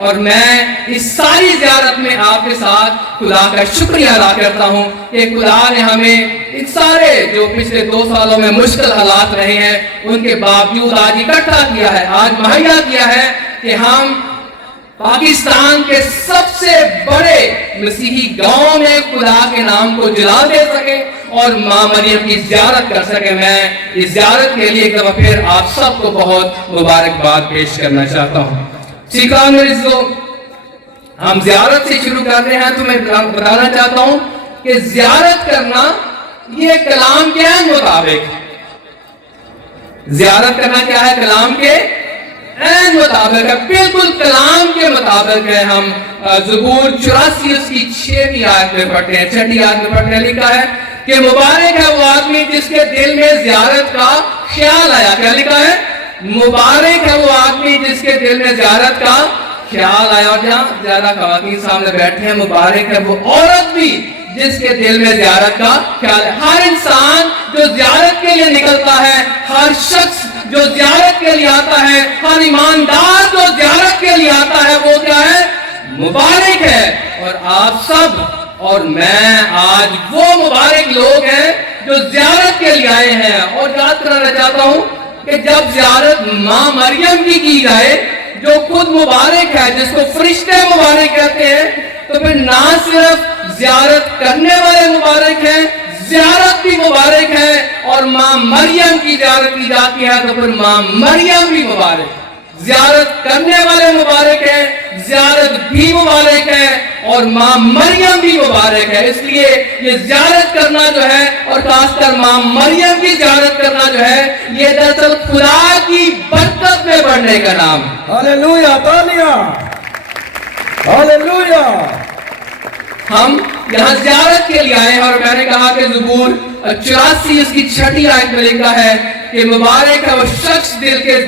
اور میں اس ساری زیارت میں آپ کے ساتھ خدا کا شکریہ ادا کرتا ہوں کہ خدا نے ہمیں ان سارے جو پچھلے 2 سالوں میں مشکل حالات رہے ہیں ان کے باوجود آج اکٹھا کیا ہے، آج مہیا کیا ہے کہ ہم پاکستان کے سب سے بڑے مسیحی گاؤں میں خدا کے نام کو جلا دے سکے اور ماں مریم کی زیارت کر سکے۔ میں اس زیارت کے لیے ایک دفعہ پھر آپ سب کو بہت مبارکباد پیش کرنا چاہتا ہوں۔ سیکھان مرزو، ہم زیارت سے شروع کر رہے ہیں تو میں بتانا چاہتا ہوں کہ زیارت کرنا یہ کلام کے مطابق، زیارت کرنا کیا ہے؟ کلام کے مطابق ہے، بالکل کلام کے مطابق ہے۔ ہم زبور 84 اس کی 6ویں آیت میں پڑھتے ہیں، 6ٹھی آیت میں پڑھتے ہیں، لکھا ہے کہ مبارک ہے وہ آدمی جس کے دل میں زیارت کا خیال آیا۔ کیا لکھا ہے؟ مبارک ہے وہ آدمی جس کے دل میں زیارت کا خیال آیا۔ اور جہاں زیادہ خواتین سامنے بیٹھے ہیں، مبارک ہے وہ عورت بھی جس کے دل میں زیارت کا خیال ہے۔ ہر انسان جو زیارت کے لیے نکلتا ہے، ہر شخص جو زیارت کے لیے آتا ہے، ہر ایماندار جو زیارت کے لیے آتا ہے، وہ کیا ہے؟ مبارک ہے۔ اور آپ سب اور میں آج وہ مبارک لوگ ہیں جو زیارت کے لیے آئے ہیں۔ اور یاد کرانا چاہتا ہوں کہ جب زیارت ماں مریم کی جائے جو خود مبارک ہے، جس کو فرشتے مبارک کہتے ہیں، تو پھر نہ صرف زیارت کرنے والے مبارک ہیں، زیارت بھی مبارک ہے۔ اور ماں مریم کی زیارت کی جاتی ہے تو پھر ماں مریم بھی مبارک۔ زیارت کرنے والے مبارک ہیں، زیارت بھی مبارک ہے، اور ماں مریم بھی مبارک ہے۔ اس لیے یہ زیارت کرنا جو ہے، اور خاص کر ماں مریم کی زیارت کرنا جو ہے، یہ دراصل خدا کی برکت میں بڑھنے کا نام ہے۔ Hallelujah, Taliya, hallelujah. ہم یہاں زیارت کے لیے آئے ہیں، اور میں نے کہا کہ زبور 84 اس کی 6ٹھی آیت میں لکھا ہے کہ مبارک ہے وہ شخص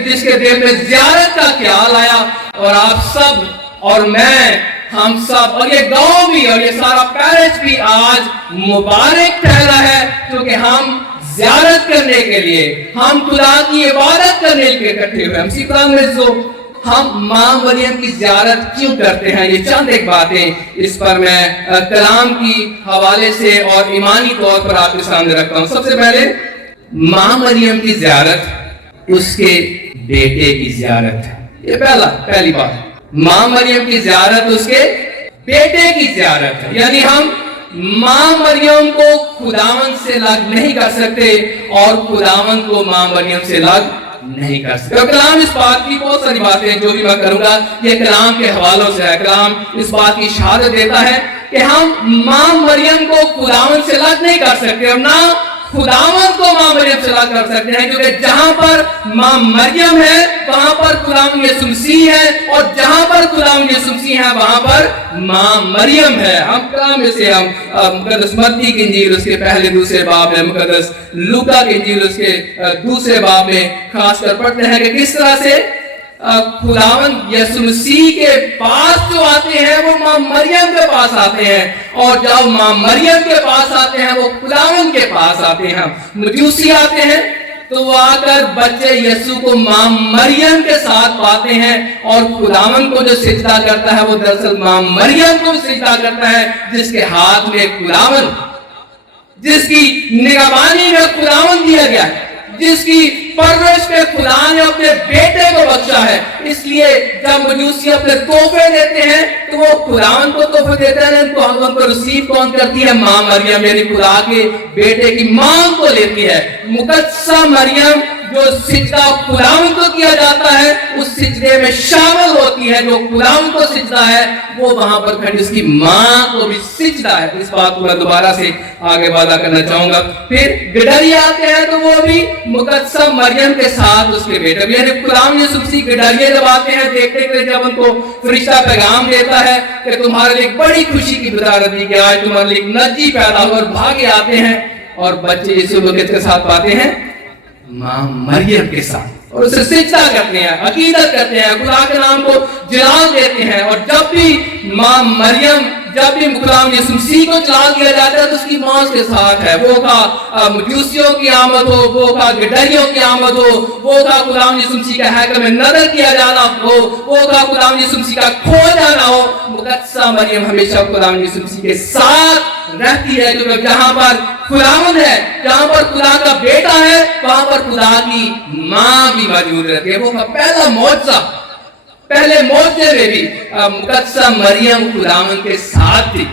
جس کے دل میں زیارت کا خیال آیا۔ اور آپ سب اور میں، ہم سب، اور یہ گاؤں بھی اور یہ سارا پیرس بھی آج مبارک ٹھہرا ہے، کیونکہ ہم زیارت کرنے کے لیے، ہم خدا کی عبادت کرنے کے لیے اکٹھے ہوئے۔ ہم سیکھان میں ہم ماں مریم کی زیارت کیوں کرتے ہیں، یہ چند ایک باتیں اس پر میں کلام کی حوالے سے اور ایمانی طور پر آپ کے سامنے رکھتا ہوں۔ سب سے پہلے ماں مریم کی زیارت اس کے بیٹے کی زیارت ہے، یہ پہلی بات۔ ماں مریم کی زیارت اس کے بیٹے کی زیارت ہے، یعنی ہم ماں مریم کو خداوند سے الگ نہیں کر سکتے اور خداوند کو ماں مریم سے الگ نہیں کر سکتے۔ کلام اس بات کی بہت ساری باتیں جو بھی میں کروں گا یہ کلام کے حوالوں سے ہے۔ کلام اس بات کی شہادت دیتا ہے کہ ہم ماں مریم کو خداوند سے الگ نہیں کر سکتے، اور نہ خداوند کو ماں مریم سے الگ کر سکتے ہیں، کیونکہ جہاں پر ماں مریم ہے وہاں پر خداوند یسوع مسیح ہے، اور جہاں پر خداوند یسوع مسیح ہے وہاں پر ماں مریم ہے۔ ہم کلام میں سے ہم مقدس متی کی انجیل اس کے پہلے دوسرے باب میں، مقدس لوکا کی انجیل اس کے دوسرے باب میں خاص کر پڑھتے ہیں کہ کس طرح سے خداوند یسوع مسیح کے پاس جو آتے ہیں وہ ماں مریم کے پاس آتے ہیں، اور جب ماں مریم کے پاس آتے ہیں وہ خداوند کے پاس آتے ہیں۔ مجوسی آتے ہیں تو وہ آ کر بچے یسوع کو ماں مریم کے ساتھ پاتے ہیں، اور خداوند کو جو سجدہ کرتا ہے وہ دراصل ماں مریم کو سجدہ کرتا ہے، جس کے ہاتھ میں خداوند، جس کی نگہبانی میں خداوند دیا گیا ہے، جس کی پرورش پہ خدا نے اپنے بیٹے کو بخشا ہے۔ اس لیے جب مجوسی اپنے تحفے دیتے ہیں تو وہ خداوند کو تحفے دیتے ہیں، ان کو ریسیو کون کرتی ہے؟ ماں مریم، یعنی خدا کے بیٹے کی ماں کو لیتی ہے۔ مقدسہ مریم جو سجدہ خداوند کو کیا جاتا ہے اس سجدے میں شامل ہوتی ہے، جو خداوند کو سجدہ ہے وہ وہاں پر کھڑی اس کی ماں کو بھی سجدہ ہے۔ اس بات کو میں دوبارہ سے آگے وعدہ کرنا چاہوں گا۔ پھر گڈری آتے ہیں تو وہ بھی مقدسہ مریم کے ساتھ اس کے بیٹے، یعنی خداوند یسوع مسیح گڈریے جب آتے ہیں دیکھتے کہ جب ان کو فرشتہ پیغام دیتا ہے کہ تمہارے لیے بڑی خوشی کی بشارت دی کہ آج تمہارے لیے ایک نجی پیدا ہوا، اور بھاگے آتے ہیں اور بچے یسوع مسیح کے ساتھ پاتے ہیں ماں مریم کے ساتھ، اور اسے سجدہ کرتے ہیں، عقیدت کرتے ہیں، خدا کے نام کو جلال دیتے ہیں۔ اور جب بھی ماں مریم जब भी खुदा यीशु मसीह को चला दिया जाता है तो उसकी मौत के साथ है। वो का मजूसियों की आमद हो, वो का गिडरियों की आमद हो, वो का खुदा यीशु मसीह का हैकल में नदर किया जाना हो, वो का खुदा यीशु मसीह का खो जाना हो, मुकद्दसा मरियम हमेशा खुदा यीशु मसीह के साथ रहती है। क्योंकि जहां पर खुदावंद है, जहां पर खुदा का बेटा है, वहां पर खुदा की मां भी मौजूद रहती है। वो का पहला मौजज़ा, पहले मौजज़े में भी मुकद्दसा मरियम खुदावंद के साथ थी।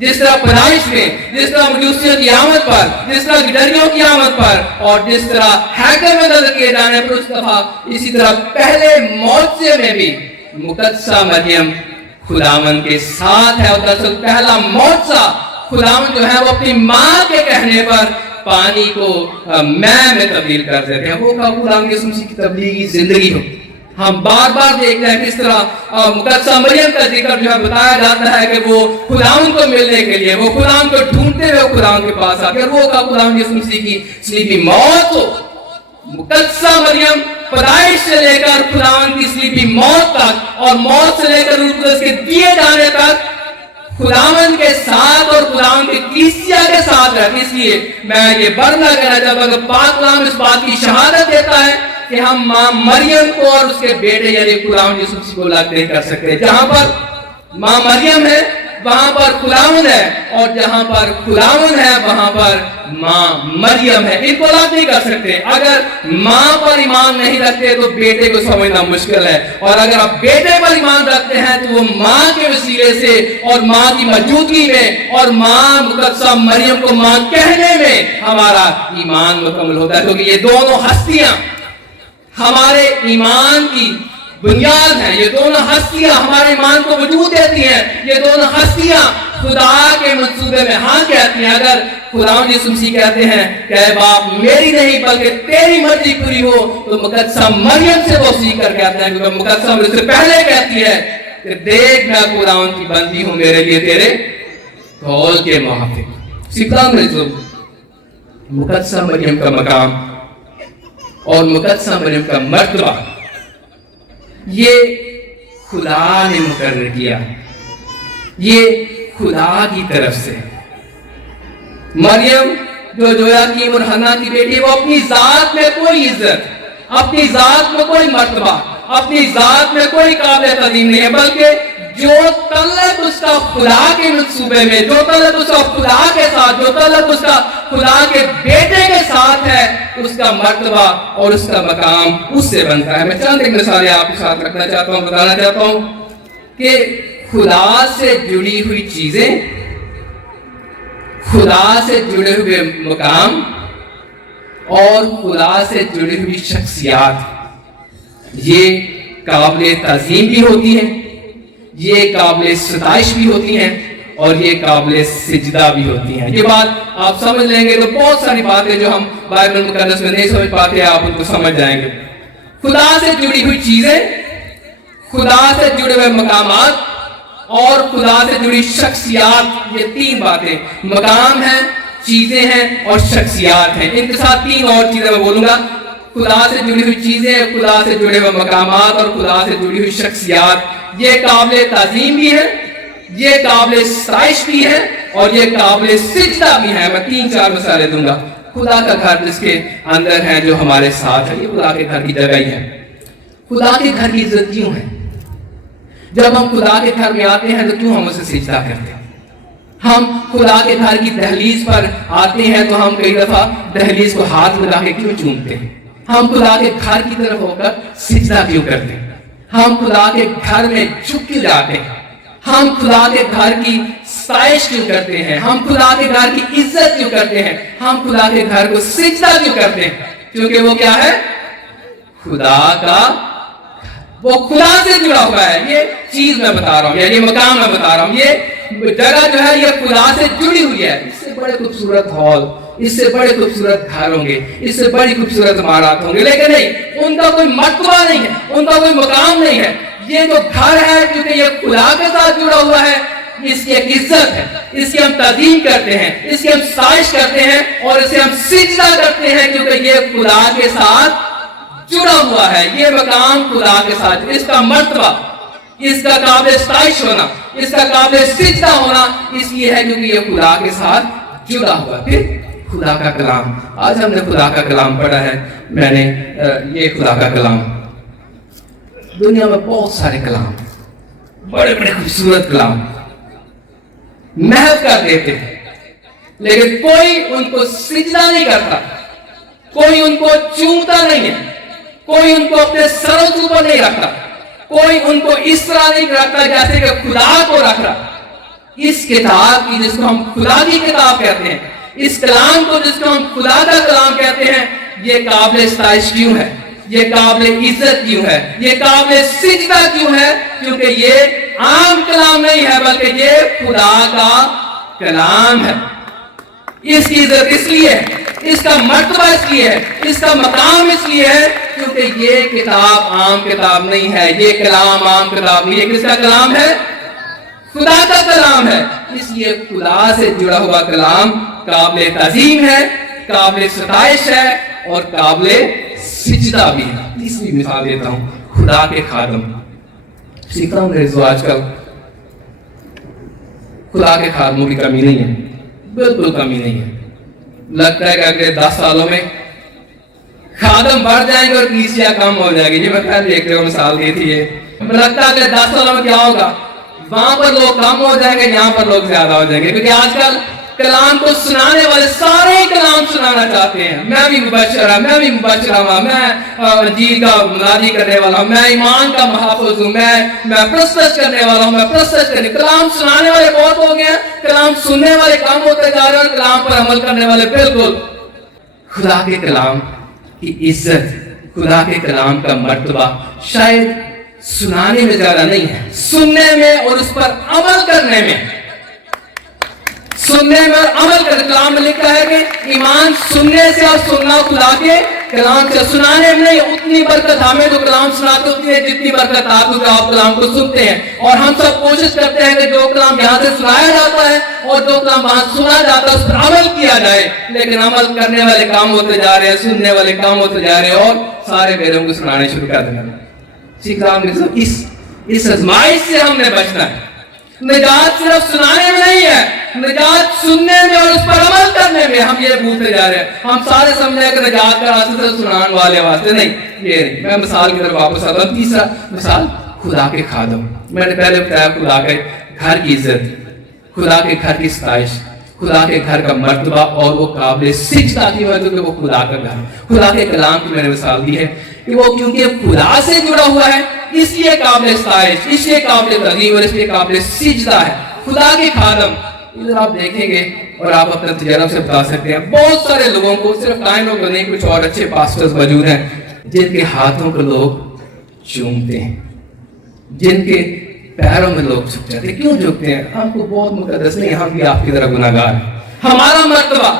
जिस तरह पैदाइश में, जिस तरह मजूसियों की आमद पर, जिस तरह गिडरियों की आमद पर, और जिस तरह हैकल में नजर किए जाने पर उस दफा, इसी तरह पहले मौजज़े में भी मुकद्दसा मरियम खुदावंद के साथ है। और दरअसल पहला मौजज़ा खुदावंद जो है वो अपनी माँ के कहने पर पानी को मैं में तब्दील कर देते हैं। वो खुदावंद यीशु मसीह की तब्लीगी जिंदगी हो। हम बार बार देखते हैं किस तरह मुकद्दसा मरियम का जिक्र जो है बताया जाता है कि वो खुदावंद को मिलने के लिए, वो खुदावंद को ढूंढते हुए खुदावंद के पास आके, और वो खुदावंद यीशु मसीह की स्लीपी मौत हो। मुकद्दसा मरियम पैदाइश से लेकर खुदावंद की स्लीपी मौत तक, और मौत से लेकर रूह कुद्दस के दिए जाने तक खुदावंद के साथ और खुदावंद की कलीसिया के साथ रहती। इसलिए मैं ये बरना कहना चाहता हूं कि पाक कलाम इस बात की शहादत देता है कि हम मां मरियम को और उसके बेटे यानी खुदावंद यीशु मसीह को अलग नहीं कर सकते। जहां पर मां मरियम है वहां पर खुदावंद है, और जहां पर खुदावंद है वहां पर मां मरियम है। इनको अलग नहीं कर सकते। अगर मां पर ईमान नहीं रखते तो बेटे को समझना मुश्किल है, और अगर आप बेटे पर ईमान रखते हैं तो वो मां के वसीले से और मां की मौजूदगी में और मां मुकद्दसा मरियम को मां कहने में हमारा ईमान मुकम्मल होता है। क्योंकि ये दोनों हस्तियां हमारे ईमान की बुनियाद है। ये दोनों हस्तियां हमारे ईमान को वजूद देती हैं। ये दोनों हस्तियां खुदा के मंसूबे में हाँ कहती हैं। अगर खुदा यीशु मसीह कहते हैं कि बाप मेरी नहीं बल्कि तेरी मर्जी पूरी हो, तो मुकद्दसा मरियम से वो सीकर कहते हैं, क्योंकि मुकद्दसा मरियम से पहले कहती है कि देख मैं खुदावंद की बंदी हूं, मेरे लिए तेरे कौल के मुताबिक। सिखा मुकद्दसा मरियम का मकाम और मुकद्दसा मरियम का मर्तबा ये खुदा ने मुकर्रर किया, ये खुदा की तरफ से। मरियम जो जोयाकीम और हन्ना की बेटी, वो अपनी जात में कोई इज्जत, अपनी जात में कोई मर्तबा, अपनी जात में कोई काबिल तज़ीम नहीं है, बल्कि जो तलब उसका खुदा के मंसूबे में, जो तलब उसका खुदा के साथ, जो तलब उसका खुदा के बेटे के साथ है, उसका मर्तबा और उसका मकाम उससे बनता है। मैं चंद एक मिसालें आपके साथ रखना चाहता हूँ, बताना चाहता हूँ कि खुदा से जुड़ी हुई चीजें, खुदा से जुड़े हुए मकाम और खुदा से जुड़ी हुई शख्सियात, ये काबिल ताज़ीम भी होती हैं, ये काबिल सताइश भी होती हैं, और ये काबिल सिजदा भी होती हैं। ये बात आप समझ लेंगे तो बहुत सारी बातें जो हम बाइबल मुकद्दस में नहीं समझ पाते आप उनको समझ जाएंगे। खुदा से जुड़ी हुई चीजें, खुदा से जुड़े हुए मकामात और खुदा से जुड़ी शख्सियात, ये तीन बातें, मकाम है, चीजें हैं और शख्सियात हैं। इनके साथ तीन और चीजें मैं बोलूंगा। खुदा से जुड़ी हुई चीजें, खुदा से जुड़े हुए मकामात और खुदा से जुड़ी हुई शख्सियात, ये काबिल ताज़ीम भी है, ये काबिल सताइश भी है, और ये काबिल सिजदा भी है। मैं तीन चार मिसालें दूंगा। खुदा का घर जिसके अंदर है, जो हमारे साथ है, ये खुदा के घर की जगह ही है। खुदा के घर की इज्जत क्यों है? जब हम खुदा के घर में आते हैं तो क्यों हम उसे सिजदा करते हैं? हम खुदा के घर की दहलीज पर आते हैं तो हम कई दफा दहलीज को हाथ लगा के क्यों चूमते हैं? हम खुदा के घर की तरफ होकर सिजदा क्यों करते हैं? हम खुदा के घर में झुक क्यों जाते हैं? हम खुदा के घर की साइश क्यों करते हैं? हम खुदा के घर की इज्जत क्यों करते हैं? हम खुदा के घर को सिजदा क्यों करते हैं? क्योंकि वो क्या है? खुदा का, वो खुदा से जुड़ा हुआ है। ये चीज मैं बता रहा हूं, ये मकाम मैं बता रहा हूं, ये जगह जो है ये खुदा से जुड़ी हुई है। इससे बड़े खूबसूरत हॉल, इससे बड़े खूबसूरत घर होंगे, इससे बड़ी खूबसूरत इमारत होंगे, लेकिन नहीं, उनका कोई मर्तबा नहीं है, उनका कोई मकाम नहीं है। ये जो घर है, क्योंकि ये खुदा के साथ जुड़ा हुआ है, इसकी एक इज्जत है, इसकी हम ताज़ीम करते हैं, इसकी हम साइश करते हैं और इसे हम सिजदा करते हैं, क्योंकि ये खुदा के साथ जुड़ा हुआ है। ये मकाम खुदा के साथ, इसका मर्तबा, इसका काबिल स्ताइश होना, इसका काबिल सिजदा होना इसलिए है क्योंकि ये खुदा के साथ जुड़ा हुआ। फिर खुदा का कलाम, आज हमने खुदा का कलाम पढ़ा है। मैंने ये खुदा का कलाम, दुनिया में बहुत सारे कलाम, बड़े बड़े खूबसूरत कलाम महल कर देते हैं, लेकिन कोई उनको सिजदा नहीं करता, कोई उनको चूमता नहीं है, कोई उनको अपने सरों के ऊपर नहीं रखता, कोई उनको इस तरह नहीं रखता जैसे कि खुदा को रख रहा। इस किताब की, जिसको हम खुदा की किताब कहते हैं, इस कलाम को जिसको हम खुदा का कलाम कहते हैं, ये काबिल इस्ताइश क्यों है, ये काबिल इज्जत क्यों है, ये काबिल सिजदा क्यों है? क्योंकि ये आम कलाम नहीं है, बल्कि ये खुदा का कलाम है। इसकी इज्जत इसलिए है, इसका मर्तबा इसलिए है, इसका मकाम इसलिए है क्योंकि ये किताब आम किताब नहीं है, ये कलाम आम किताब नहीं है। किसका कलाम है? खुदा का कलाम है। इसलिए खुदा से जुड़ा हुआ कलाम काबिल तज़ीम है, काबिल सताइश है और काबिल सिजदा भी है। तीसरी मिसाल देता हूं, खुदा के खादम। सीखता हूं मेरे जो आजकल खुदा के खादमों की कमी नहीं है, बिल्कुल कमी नहीं है। लगता है कि अगले 10 सालों में खादम बढ़ जाएंगे और कलीसिया कम हो जाएगी। ये मैं पहले एक मिसाल दी थी। ये लगता है कि 10 सालों में क्या होगा, वहां पर लोग कम हो जाएंगे, यहाँ पर लोग ज्यादा हो जाएंगे, क्योंकि आजकल कलाम को सुनाने वाले सारे ही कलाम सुनाना चाहते हैं। मैं भी मुबशरा, मैं भी मुबशरा, मैं अंजील का मुनादी करने वाला हूं, मैं ईमान का महफूज हूं, मैं प्रस्तुत करने वाला हूं, मैं प्रस्तुत करने। कलाम सुनाने वाले बहुत हो गए, कलाम सुनने वाले कम होते जा रहे हैं और कलाम पर अमल करने वाले बिल्कुल। खुदा के कलाम की इज्जत, खुदा के कलाम का मर्तबा शायद सुनाने में ज्यादा नहीं है, सुनने में और उस पर अमल करने में। सुनने में अमल कर, कलाम में लिखा है कि ईमान सुनने से और सुनना खुदा के कलाम से, सुनाने में नहीं। उतनी बरकत हमें जो कलाम सुनाते उतनी है जितनी बरकत आपको जो आप कलाम को सुनते हैं। और हम सब कोशिश करते हैं कि जो कलाम यहाँ से सुनाया जाता है और जो कलाम वहां सुना जाता है उस पर अमल किया जाए, लेकिन अमल करने वाले काम होते जा रहे हैं, सुनने वाले काम होते जा रहे हैं और सारे बेरों को सुनाने शुरू कर देना। इस आजमाइश से हमने बचना है। निजात सिर्फ सुनाने में नहीं है, निजात सुनने में और उस पर अमल करने में। हम ये भूलते जा रहे हैं। हम सारे समझे कि निजात का रास्ता सिर्फ सुनाने वाले वास्ते नहीं, ये नहीं। मैं मिसाल की तरफ वापस आता हूँ। तीसरा मिसाल, खुदा के खादम। मैंने पहले बताया खुदा के घर की इज्जत, खुदा के घर की सताइश, खुदा के घर का मर्तबा और वो काबिल सिजदा की वजह कि वो खुदा का घर। खुदा के कलाम की मैंने मिसाल दी है कि वो क्योंकि खुदा से जुड़ा हुआ है इसलिए काबिल सताइश, इसलिए काबिल तज़ीम और इसलिए काबिल सिजदा है। खुदा के खादम, इधर आप देखेंगे और आप अपने तजर्बे से बता सकते हैं, बहुत सारे लोगों को, सिर्फ टाइम लोग नहीं, कुछ और अच्छे पास्टर्स मौजूद हैं जिनके हाथों को लोग चूमते हैं, जिनके पैरों में लोग झुक जाते हैं। क्यों झुकते हैं? हमको बहुत मुकद्दस नहीं, हम भी आपकी तरह गुनाहगार हैं। हमारा मर्तबा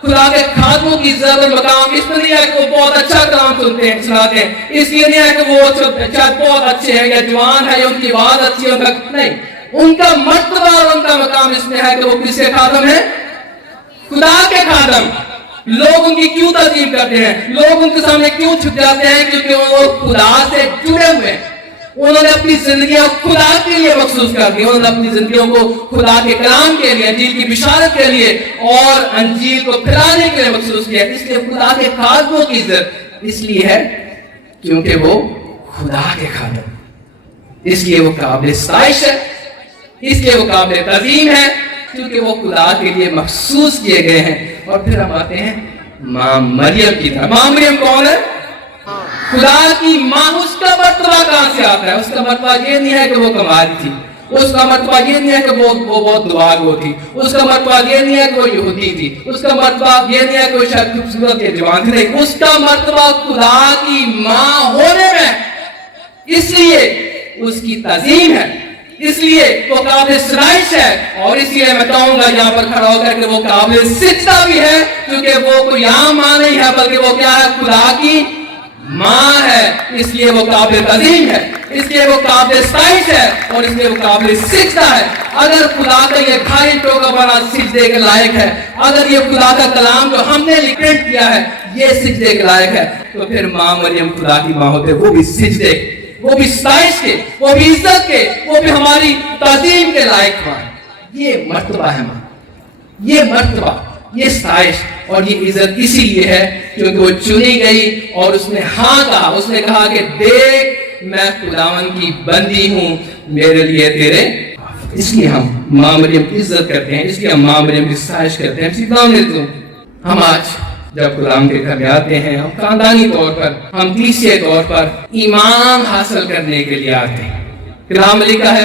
खुदा के खादमों की इज्जत और मकाम इसमें नहीं है कि वो बहुत अच्छा कलाम सुनते हैं, सुनाते हैं, इसलिए नहीं है कि वो शायद बहुत अच्छे हैं या जवान है या उनकी आवाज अच्छी है, उनका नहीं। उनका मर्तबा और उनका मकाम इसमें है कि वो किसके खादम है? खुदा के खादम। लोग उनकी क्यों तज़ीम करते हैं, लोग उनके सामने क्यों झुक जाते हैं? क्योंकि वो खुदा से जुड़े हुए हैं। उन्होंने अपनी जिंदगियां खुदा के लिए मखसूस कर दी, उन्होंने अपनी जिंदगियों को खुदा के कलाम के लिए, अंजील की बिशारत के लिए और अंजील को फैलाने के लिए मखसूस किया। इसलिए खुदा के खादमों की इज्जत इसलिए है क्योंकि वो खुदा के खादम, इसलिए वो काबिल सताइश है, इसलिए वो काबिल तज़ीम है क्योंकि वो खुदा के लिए मखसूस किए गए हैं। और फिर हम आते हैं मां मरियम की तरफ। मां मरियम कौन है? खुदा की मां। उसका मर्तबा कहां से आता है? उसका मर्तबा ये नहीं है कि वो कमारी थी, उसका मर्तबा ये नहीं है कि वो बहुत दुआगो थी, उसका मर्तबा ये नहीं है कि वो यहूदी थी, उसका मर्तबा ये नहीं है कि वो शायद खूबसूरत या जवान थी, नहीं। उसका मर्तबा खुदा की मां होने में, इसलिए उसकी तज़ीम है, इसलिए वो काबिल सताइश है। और इसलिए मैं कहूंगा यहाँ पर खड़ा होकर कि वो काबिल सिजदा भी है क्योंकि वो कोई आम मां नहीं है, बल्कि वो क्या है? खुदा की मां है। इसलिए वो काबिल तज़ीम है, इसलिए वो काबिल सताइश है और इसलिए वो काबिल सिजदा है। अगर खुदा का ये खाली टोका बना सिजदे के लायक है, अगर ये खुदा का कलाम जो हमने प्रिंट किया है ये सिजदे के लायक है, तो फिर मां मरियम खुदा की मां होते वो भी सिजदे वो भी सताइश के, वो भी इज्जत के, वो भी हमारी ताजीम के लायक मां। ये मर्तबा है मां, ये मर्तबा, ये सताइश और ये इज्जत इसीलिए है क्योंकि वो चुनी गई और उसने हाँ कहा, उसने कहा कि देख मैं खुदावन की बंदी हूं, मेरे लिए तेरे, इसलिए हम मां मरियम की इज्जत करते हैं, इसलिए हम मां मरियम की सताइश करते हैं। हम आज जब गुलाम के घर में आते हैं, हम खानदानी तौर पर, हम तीसरे तौर पर ईमान हासिल करने के लिए आते हैं। कलाम में लिखा है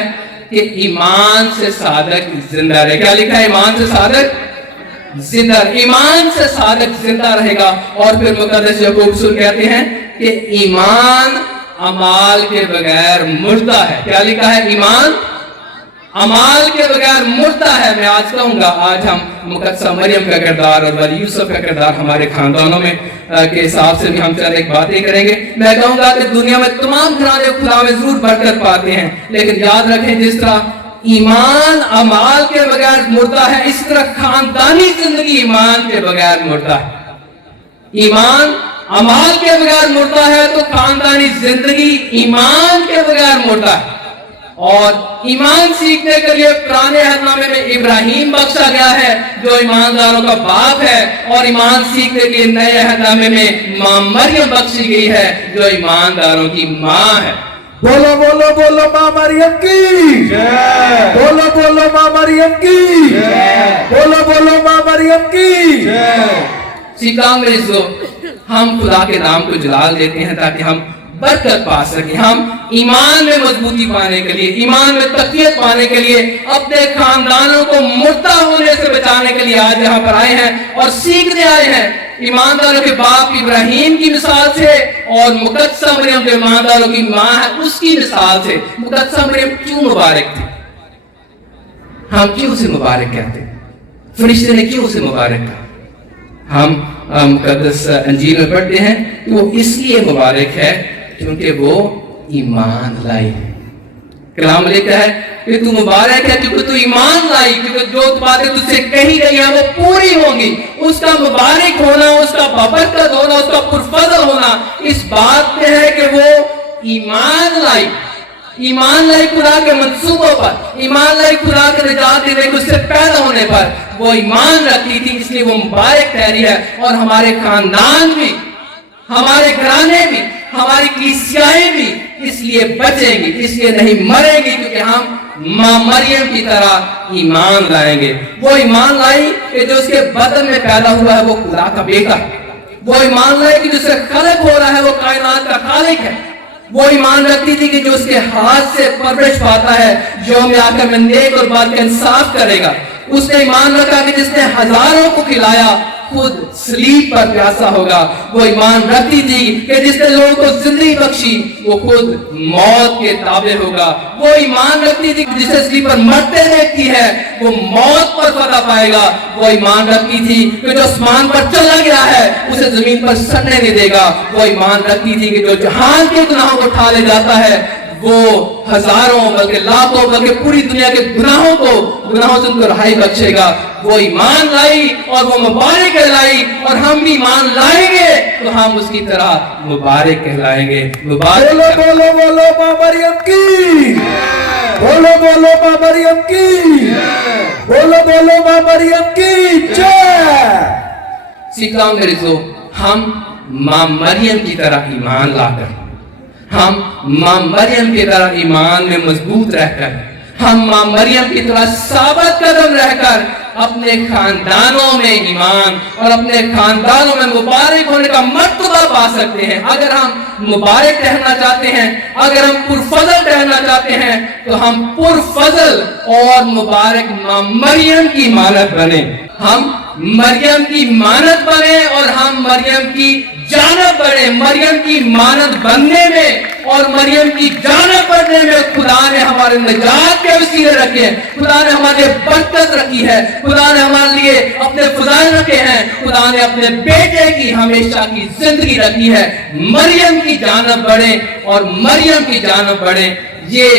कि ईमान से सादक जिंदा रहे। क्या लिखा है? ईमान से सादक जिंदा, ईमान से सादक जिंदा रहेगा। और फिर मुकद्दस याकूब रसूल कहते हैं कि ईमान अमाल के बगैर मुर्दा है। क्या लिखा है? ईमान अमाल के बगैर मुर्दा है। मैं आज कहूंगा, आज हम मुकद्दसा मरियम का किरदार और वली यूसुफ का किरदार हमारे खानदानों में के हिसाब से भी हम चंद एक बातें करेंगे। मैं कहूंगा कि दुनिया में तमाम घराने खुदा में जरूर बरकत पाते हैं, लेकिन याद रखें जिस तरह ईमान अमाल के बगैर मुर्दा है, इस तरह खानदानी जिंदगी ईमान के बगैर मुर्दा है। ईमान अमाल के बगैर मुर्दा है तो खानदानी जिंदगी ईमान के बगैर मुर्दा है। और ईमान सीखने के लिए पुराने अहदनामे में इब्राहिम बख्शा गया है जो ईमानदारों का बाप है, और ईमान सीखने के लिए नए अहदनामे में मां मरियम बख्शी गई है जो ईमानदारों की मां है। बोलो बोलो बोलो मां मरियम की जय, बोलो बोलो मां मरियम की जय, बोलो बोलो मां मरियम की जय। सीखा मेरे जो हम खुदा के नाम को जलाल देते हैं ताकि हम बरकत पा सके। हम ईमान में मजबूती पाने के लिए, ईमान में तक़वियत पाने के लिए, अपने खानदानों को मुर्दा होने से बचाने के लिए आज यहाँ पर आए हैं और सीखने आए हैं ईमानदारों के बाप इब्राहिम की मिसाल से और मुकद्दसा मरियम जो ईमानदारों की मां है उसकी मिसाल से। मुकद्दसा मरियम क्यों मुबारक थी? हम क्यों उसे मुबारक कहते हैं? फरिश्ते ने क्यों उसे मुबारक कहा? हम मुकद्दस अंजील में पढ़ते हैं कि वो इसलिए मुबारक है क्योंकि वो ईमान लाई। कलाम लिखा है कि तू मुबारक है क्योंकि तू ईमान लाई, क्योंकि जो बातें तुझसे कही गई हैं वो पूरी होंगी। उसका मुबारक होना, उसका बरकत होना, उसका पुरफजल होना इस बात में है कि वो ईमान लाई। ईमान लाई खुदा के मंसूबों पर, ईमान लाई खुदा के निजात देने के उससे पैदा होने पर वो ईमान रखती थी, इसलिए वो मुबारक ठहरी है। और हमारे खानदान भी, हमारे घराने भी, हमारी कलीसियाएं भी इसलिए बचेंगी, इसलिए नहीं मरेंगी क्योंकि हम मां मरियम की तरह ईमान लाएंगे। वो ईमान लाई कि जो उसके बदन में पैदा हुआ है वो खुदा का बेटा है। वो ईमान लाई कि जिससे खलक हो रहा है वो कायनात का खालिक है। वो ईमान रखती थी कि जो उसके हाथ से परवरिश पाता है, जो हमें आकर में नेक और बात का इंसाफ करेगा। उसने ईमान रखा कि जिसने हजारों को खिलाया खुद सलीब पर प्यासा होगा। वो ईमान रखती थी कि जिसने लोगों को जिंदगी बख्शी वो खुद मौत के ताबे होगा। वो ईमान रखती थी कि जिसे सलीब पर मरते देखती है वो मौत पर फतह पाएगा। वो ईमान रखती थी कि जो आसमान पर चला गया है उसे जमीन पर सड़ने नहीं देगा। वो ईमान रखती थी कि जो जहान के गुनाहों को उठा ले जाता है वो हजारों बल्कि लाखों बल्कि पूरी दुनिया के गुनाहों से उनको रहाई बख्शेगा। वो ईमान लाई और वो मुबारक कहलाई, और हम भी ईमान लाएंगे तो हम उसकी तरह मुबारक कहलाएंगे। मुबारक बोलो बोलो बोलो मां मरियम की, बोलो बोलो मां मरियम की, बोलो बोलो मां मरियम की जय। सीखा मेरे जो हम मां मरियम की तरह ईमान लाकर, हम मां मरियम की तरह ईमान में मजबूत रहकर, हम मां मरियम की तरह साबित कदम रहकर अपने खानदानों में ईमान और अपने खानदानों में मुबारक होने का मर्तबा पा सकते हैं। अगर हम मुबारक रहना चाहते हैं, अगर हम पुरफजल रहना चाहते हैं तो हम पुरफजल और मुबारक मां मरियम की मानत बने। हम मरियम की मानत बने और हम मरियम की जानब बढ़े। मरियम की मानत बनने में और मरियम की जानब बढ़ने में खुदा ने हमारे निजात के वसीले रखे हैं, खुदा ने हमारे बरकत रखी है, खुदा ने हमारे लिए अपने फज़ाइल रखे हैं, खुदा ने अपने बेटे की हमेशा की जिंदगी रखी है। मरियम की जानब बढ़े और मरियम की जानब बढ़े, ये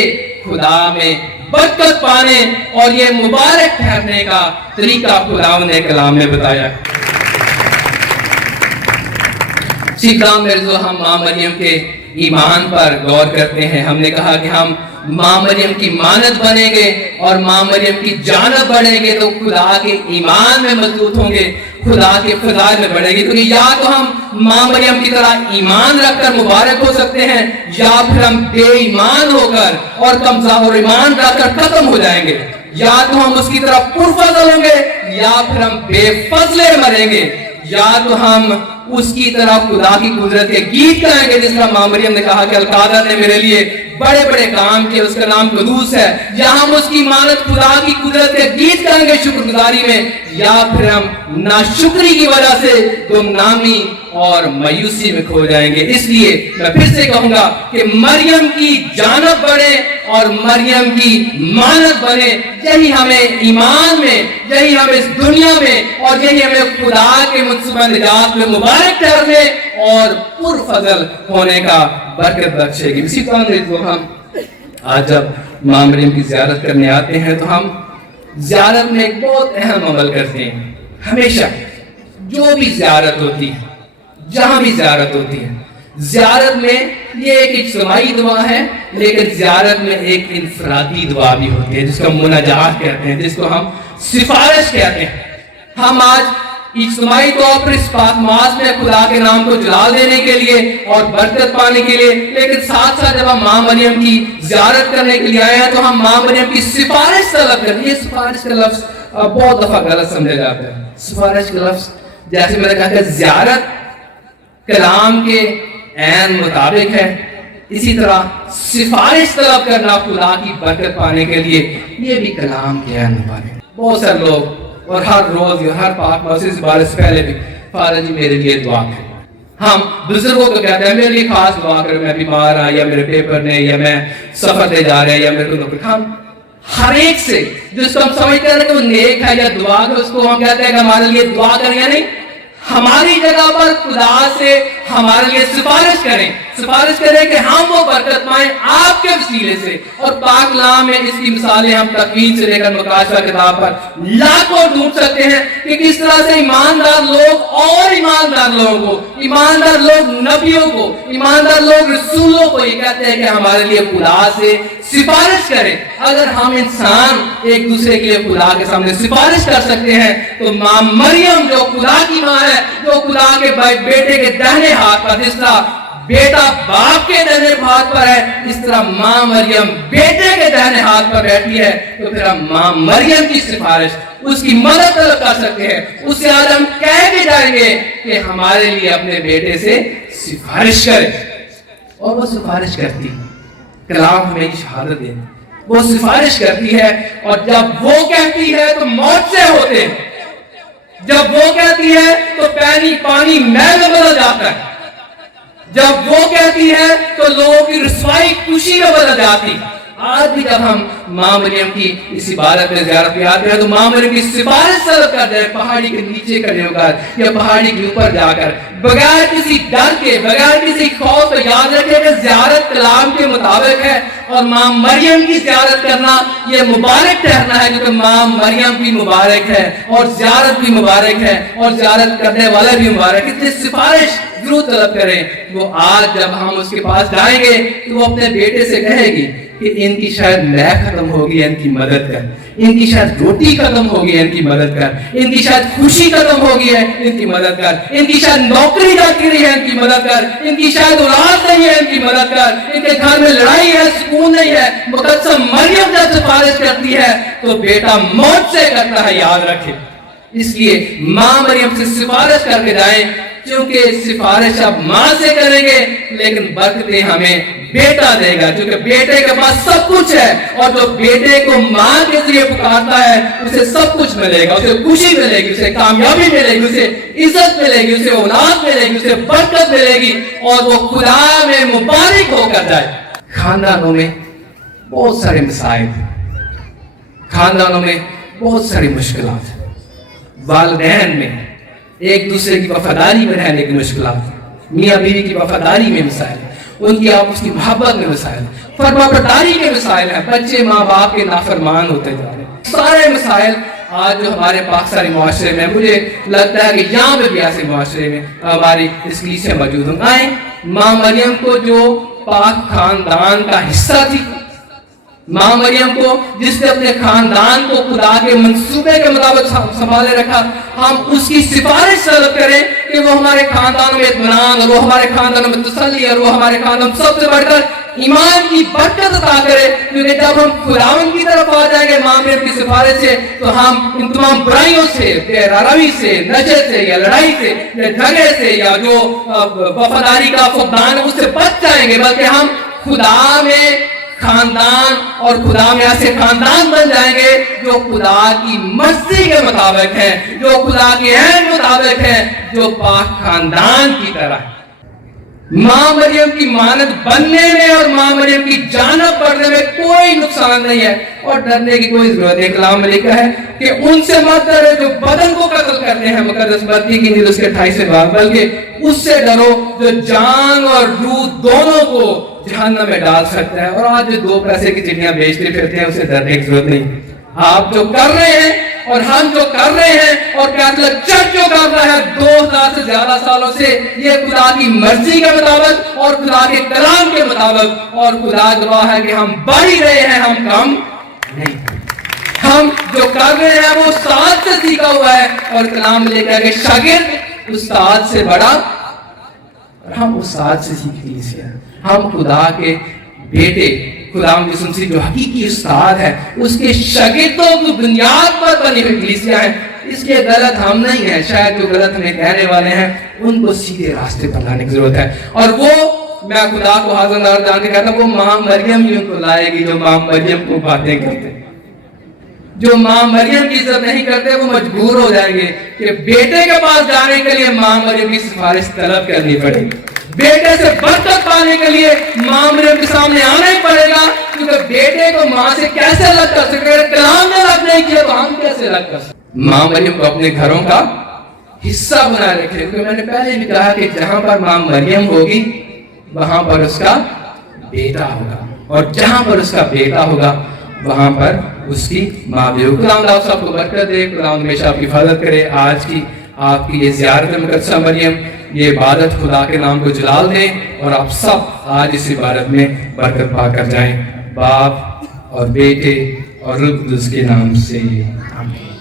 खुदा में बरकत पाने और ये मुबारक ठहरने का तरीका खुदा ने कलाम में बताया। सीखा मेरे जो हम मां मरियम के ایمان پر غور کرتے ہیں. ہم نے کہا کہ ہم ماں مریم کی مانند بنیں گے اور ماں مریم کی جانب بڑھیں گے تو خدا کے ایمان میں مضبوط ہوں گے, خدا کے فضائل میں بڑھیں گے. کیونکہ یا تو ہم ماں مریم کی طرح ایمان رکھ کر مبارک ہو سکتے ہیں, یا پھر ہم بے ایمان ہو کر اور کمزور ایمان رکھ کر ختم ہو جائیں گے. یا تو ہم اس کی طرح پرفضل ہوں گے, یا پھر ہم بے فضلے مریں گے. یا تو ہم اس کی طرح خدا کی قدرت کے گیت گائیں گے, جس طرح ماں مریم نے کہا کہ القادر نے میرے لیے بڑے بڑے کام کیے, اس کا نام قدوس ہے. یا ہم اس کی مانت خدا کی قدرت کے گیت گائیں گے شکر گزاری میں, یا پھر ہم ناشکری کی وجہ سے گمنامی اور مایوسی میں کھو جائیں گے. اس لیے میں پھر سے کہوں گا کہ مریم کی جانب بڑھے اور مریم کی مانت بنے. یہی ہمیں ایمان میں, یہی ہمیں اس دنیا میں, اور یہی ہمیں خدا کے منصوبہ نجات میں مبارک ٹھہرنے اور پرفضل ہونے کا برکت بخشے گی. اسی طرح ہم آج جب ماں مریم کی زیارت کرنے آتے ہیں تو ہم زیارت میں ایک بہت اہم عمل کرتے ہیں. ہمیشہ جو بھی زیارت ہوتی ہے, جہاں بھی زیارت ہوتی ہے, زیارت میں یہ ایک اجتماعی دعا ہے, لیکن زیارت میں ایک انفرادی دعا بھی ہوتی ہے جس کو مناجات کہتے ہیں, جس کو ہم سفارش کہتے ہیں. ہم آج اجتماعی طور پر اس پاک ماس میں خدا کے نام کو جلال دینے کے لیے اور برکت پانے کے لیے, لیکن ساتھ ساتھ جب ہم ماں مریم کی زیارت کرنے کے لیے آئے ہیں تو ہم ماں مریم کی سفارش طلب کریں. یہ سفارش کا لفظ بہت دفعہ غلط سمجھا جاتا ہے. سفارش کا لفظ, جیسے میں نے کہا کہ زیارت کلام کے عین مطابق ہے, اسی طرح سفارش طلب کرنا خدا کی برکت پانے کے لیے یہ بھی کلام کے عین مطابق ہے. بہت سارے لوگ اور ہر روز ہر پاک مسجد سے بارے سے پہلے بھی فادر جی میرے لیے دعا کریں. ہم بزرگوں کو کہتے ہیں میرے لیے خاص دعا کریں, میں بیمار ہوں, یا میرے پیپر نے, یا میں سفر دے جا رہے ہیں, یا میرے کو نوکری. ہم ہر ایک سے جس کو ہم سمجھتے ہیں کہ وہ نیک ہے یا دعا کر, اس کو ہم کہتے ہیں کہ ہمارے لیے دعا کریں. یا نہیں, ہماری جگہ پر خدا سے ہمارے لیے سفارش کریں, سفارش کریں کہ ہم وہ برکت پائیں آپ کے وسیلے سے. اور پاک کلام میں اس کی مثالیں ہم تکوین سے لے کر مکاشفہ کتاب پر لاکھوں ڈھونڈ سکتے ہیں کہ کس طرح سے ایماندار لوگ اور ایماندار لوگوں کو, ایماندار لوگ نبیوں کو, ایماندار لوگ رسولوں کو یہ کہتے ہیں کہ ہمارے لیے خدا سے سفارش کریں. اگر ہم انسان ایک دوسرے کے لیے خدا کے سامنے سفارش کر سکتے ہیں تو ماں مریم جو خدا کی ماں ہے, جو خدا کے بیٹے کے دہنے ہاتھ پر, جس طرح بیٹا باپ کے دہنے ہاتھ پر ہے, اس طرح ماں مریم بیٹے کے دہنے ہاتھ پر بیٹھی ہے. تو پھر ہم ماں مریم کی سفارش, اس کی مدد طلب کر سکتے ہیں. اس سے آج ہم کہہ کے جائیں گے کہ ہمارے لیے اپنے بیٹے سے سفارش کرے. اور وہ سفارش کرتی, کلام ہمیں شہادت دے, وہ سفارش کرتی ہے. اور جب وہ کہتی ہے تو موت سے ہوتے ہیں, جب وہ کہتی ہے تو پانی مے میں بدل جاتا ہے, جب وہ کہتی ہے تو لوگوں کی رسوائی خوشی میں بدل جاتی. آج بھی جب ہم ماں مریم کی اس عبادت میں زیارت میں آتے ہیں تو ماں مریم کی سفارش طلب کرتے ہیں, پہاڑی کے نیچے کھڑے ہو کر یا پہاڑی کے اوپر جا کر, بغیر کسی ڈر کے, بغیر کسی خوف کے. یاد رکھیں کہ زیارت کلام کے مطابق ہے, اور ماں مریم کی زیارت کرنا یہ مبارک ٹھہرنا ہے, کیونکہ ماں مریم بھی مبارک ہے اور زیارت بھی مبارک ہے اور زیارت کرنے والا بھی مبارک. اس لیے سفارش ضرور طلب کریں. وہ آج جب ہم اس کے پاس جائیں گے تو وہ اپنے بیٹے سے کہے گی کہ ان کی شاید لے ختم ہوگی, ان کی مدد کر, ان کی شاید روٹی ختم ہوگی, ان کی مدد کر, ان کی شاید خوشی ختم ہوگی ہے, ان کی مدد کر, ان کی شاید نوکری جاتی رہی ہے, ان کی مدد کر, ان کی شاید اولاد نہیں ہے, ان کی مدد کر, ان کے گھر میں لڑائی ہے, سکون نہیں ہے. مقدسہ مریم جب سفارش کرتی ہے تو بیٹا موت سے کرتا ہے, یاد رکھے. اس لیے ماں مریم سے سفارش کر کے جائیں, کیونکہ سفارش اب ماں سے کریں گے لیکن برکتیں ہمیں بیٹا دے گا, کیونکہ بیٹے کے پاس سب کچھ ہے. اور جو بیٹے کو ماں کے ذریعے پکارتا ہے اسے سب کچھ ملے گا, اسے خوشی ملے گی, اسے کامیابی ملے گی, اسے عزت ملے گی, اسے اولاد ملے گی, اسے برکت ملے گی, اور وہ خدا میں مبارک ہو کر جائے. خاندانوں میں بہت سارے مسائل, خاندانوں میں بہت ساری مشکلات, والدین میں ایک دوسرے کی وفاداری میں رہنے کی مشکلات, میاں بیوی کی وفاداری میں مسائل, ان کی آپس کی محبت میں مسائل, فرما برداری کے مسائل ہیں, بچے ماں باپ کے نافرمان ہوتے جا رہے ہیں. سارے مسائل آج جو ہمارے پاکستانی معاشرے میں, مجھے لگتا ہے کہ یہاں پہ بھی ایسے معاشرے میں ہماری اس کلیسیا موجود ہوں. آئیں माँ मरियम को जो पाक खानदान का हिस्सा थी, माँ मरियम को जिसने अपने खानदान को खुदा के मंसूबे के मुताबिक संभाले रखा, हम उसकी सिफारिश तलब करें कि वो हमारे खानदानों में इत्मीनान और वो हमारे खानदानों में तसल्ली और वो हमारे खानदान सबसे बढ़कर ईमान की बरकत अता करे। क्योंकि जब हम खुदावंद की तरफ आ जाएंगे माँ मरियम की सिफारिश से, तो हम इन तमाम बुराइयों से, बेरारवी से, नशे से या लड़ाई से या झगड़े से या जो वफादारी का फुकदान है उससे बच जाएंगे, बल्कि हम खुदा में खानदान और खुदा में ऐसे खानदान बन जाएंगे जो खुदा की मर्जी के मुताबिक है, जो खुदा के ऐन मुताबिक है, जो पाक खानदान की तरह है। माँ मरियम की मानद बनने में और माँ मरियम की जानब पढ़ने में कोई नुकसान नहीं है और डरने की कोई जरूरत नहीं। कलाम में लिखा है कि उनसे मत डरो जो बदन को कत्ल करते हैं, मुकद्दस मत्ती की इंजील उसके 28वें बाब, बल्कि उससे डरो जो जान और रूह दोनों को जहन्नम में डाल सकता है। और आज जो 2 पैसे की चिड़ियां बेचते फिरते हैं, उसे डरने की जरूरत नहीं। आप जो कर रहे हैं और हम जो कर रहे हैं और कैथोलिक चर्च जो कर रहा है 2000 से ज्यादा सालों से, ये खुदा की मर्जी के मुताबिक और खुदा के कलाम के मुताबिक, और खुदा गवाह है कि हम बढ़ ही रहे हैं, हम कम नहीं। हम जो कर रहे हैं वो उस्ताद से सीखा हुआ है और कलाम में लिखा है कि शागिर्द उस्ताद से बड़ा, और हम उस्ताद से सीखी है। हम खुदा के बेटे खुदा मसीह जो हकीकी उस्ताद है उसके शागिर्दों की बुनियाद पर बनी हुई कलीसिया है। इसलिए गलत हम नहीं है, शायद जो गलत हमें कहने वाले हैं उनको सीधे रास्ते पर लाने की जरूरत है। और वो मैं खुदा को हाज़िर नाज़िर जान के कहता हूँ, वो माँ मरियम ही उनको लाएगी जो माँ मरियम को बातें करते। जो माँ मरियम की इज्जत नहीं करते वो मजबूर हो जाएंगे कि बेटे के पास जाने के लिए माँ मरियम की सिफारिश तलब करनी पड़ेगी। बेटे से बरकत पाने के लिए माँ मरियम के सामने आना ही पड़ेगा, क्योंकि बेटे को माँ से कैसे अलग कर सकते, कलाम ने अलग नहीं किया तो हम कैसे अलग कर सकते। माँ मरियम को अपने घरों का हिस्सा बनाए रखे, क्योंकि मैंने पहले भी कहा कि जहां पर माँ मरियम होगी वहां पर उसका बेटा होगा, और जहां पर उसका बेटा होगा वहां पर उसकी माँ भी होगी। खुदा आप सबको बरकत दे, खुदा हमेशा आपकी हिफाजत करे। आज की आपकी ये ज़ियारत मुक़द्दसा मरियम, ये इबादत खुदा के नाम को जलाल दे, और आप सब आज इस इबादत में बरकत पा कर जाएं, बाप और बेटे और रूह कुद्दूस के नाम से आमीन।